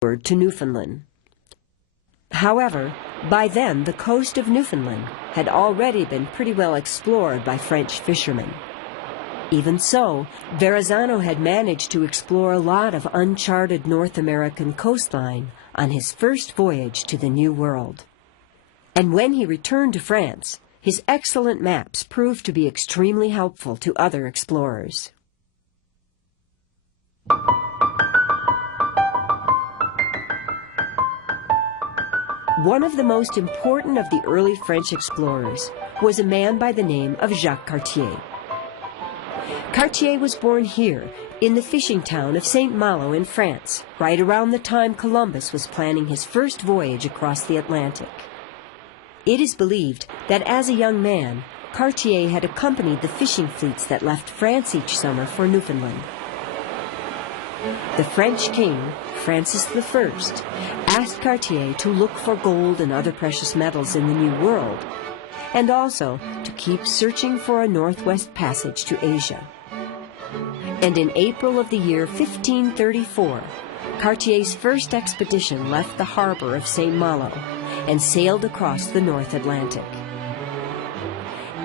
to Newfoundland. However, by then the coast of Newfoundland had already been pretty well explored by French fishermen. Even so, Verrazano had managed to explore a lot of uncharted North American coastline on his first voyage to the New World. And when he returned to France, his excellent maps proved to be extremely helpful to other explorers. One of the most important of the early French explorers was a man by the name of Jacques Cartier. Cartier was born here, in the fishing town of Saint-Malo in France, right around the time Columbus was planning his first voyage across the Atlantic. It is believed that as a young man, Cartier had accompanied the fishing fleets that left France each summer for Newfoundland. The French king, Francis I, asked Cartier to look for gold and other precious metals in the New World, and also to keep searching for a northwest passage to Asia. And in April of the year 1534, Cartier's first expedition left the harbor of Saint-Malo and sailed across the North Atlantic.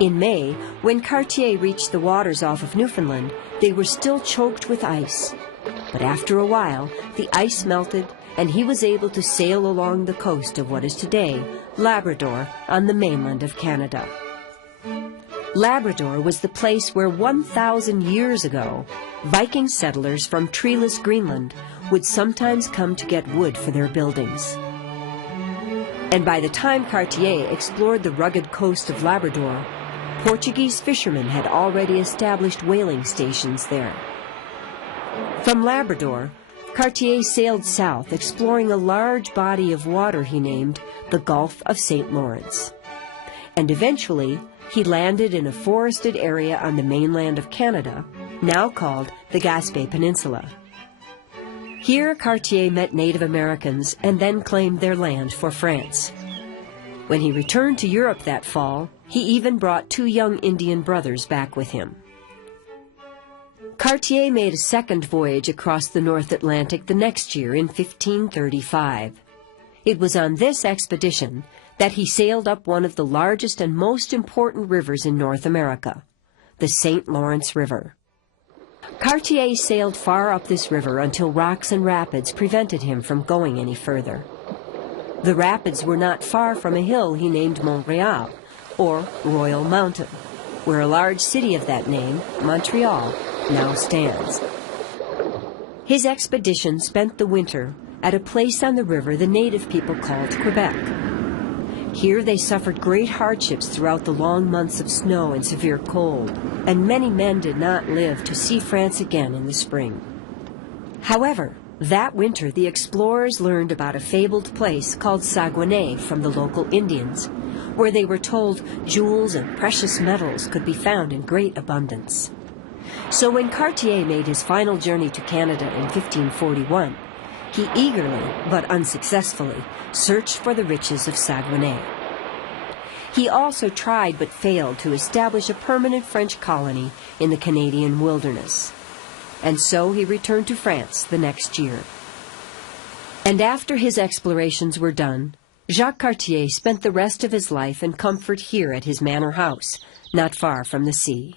In May, when Cartier reached the waters off of Newfoundland, they were still choked with ice. But after a while, the ice melted, and he was able to sail along the coast of what is today Labrador on the mainland of Canada. Labrador was the place where 1,000 years ago, Viking settlers from treeless Greenland would sometimes come to get wood for their buildings. And by the time Cartier explored the rugged coast of Labrador, Portuguese fishermen had already established whaling stations there. From Labrador, Cartier sailed south, exploring a large body of water he named the Gulf of St. Lawrence. And eventually, he landed in a forested area on the mainland of Canada, now called the Gaspé Peninsula. Here, Cartier met Native Americans and then claimed their land for France. When he returned to Europe that fall, he even brought 2 young Indian brothers back with him. Cartier made a second voyage across the North Atlantic the next year in 1535. It was on this expedition that he sailed up one of the largest and most important rivers in North America, the St. Lawrence River. Cartier sailed far up this river until rocks and rapids prevented him from going any further. The rapids were not far from a hill he named Montreal, or Royal Mountain, where a large city of that name, Montreal, now stands. His expedition spent the winter at a place on the river the native people called Quebec. Here they suffered great hardships throughout the long months of snow and severe cold, and many men did not live to see France again in the spring. However, that winter the explorers learned about a fabled place called Saguenay from the local Indians, where they were told jewels and precious metals could be found in great abundance. So when Cartier made his final journey to Canada in 1541, he eagerly, but unsuccessfully, searched for the riches of Saguenay. He also tried but failed to establish a permanent French colony in the Canadian wilderness. And so he returned to France the next year. And after his explorations were done, Jacques Cartier spent the rest of his life in comfort here at his manor house, not far from the sea.